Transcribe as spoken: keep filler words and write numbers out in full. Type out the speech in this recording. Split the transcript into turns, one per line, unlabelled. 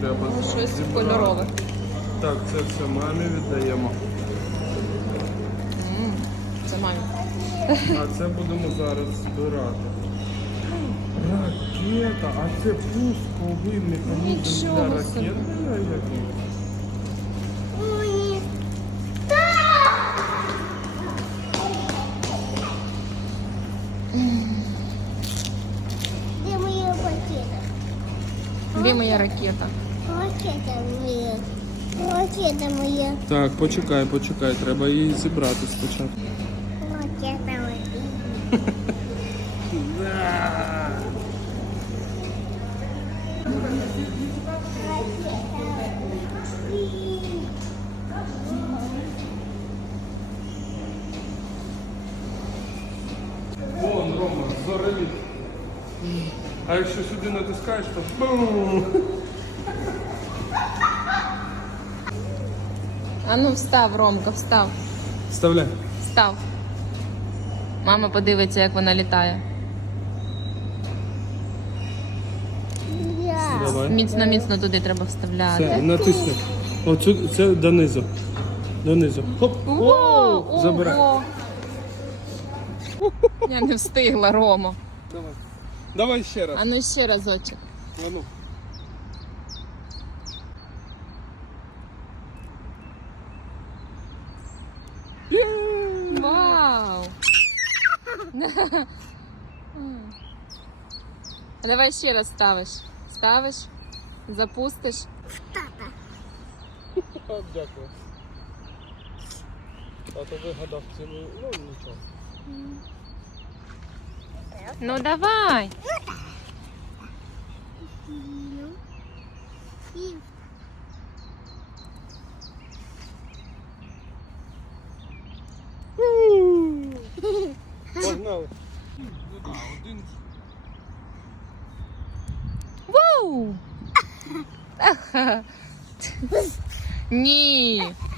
треба.
Щось
зібрати.
кольорове.
Так, це все мамі віддаємо.
М, Це мамі.
А це будемо зараз збирати. Ракета, а це пусковий механізм
Нічого
для
собі.
ракети який?
Где моя ракета?
Де моя ракета?
Ракета моя. Ракета моя.
Так, почекай, почекай, треба її зібрати спочатку.
Ракета моя.
Вон, Рома, зореліт. А якщо сюди натискаєш, то бум!
А ну встав, Ромка, встав.
Вставляй.
Встав. Мама подивиться, як вона літає.
Я.
Давай.
Міцно-міцно туди треба вставляти.
Все, натисни. Оцю, це донизу. Донизу. Хоп.
О,
О, забирай.
ого. Я не встигла, Рома.
Давай. Давай ще раз.
А ну ще разочок.
А ну.
Вау! Давай ще раз ставиш. Ставиш, запустиш.
Дякую. А то вигадав цілу, ну нічого.
Ну давай.
И
Погнали. Один.
Вау! Ні.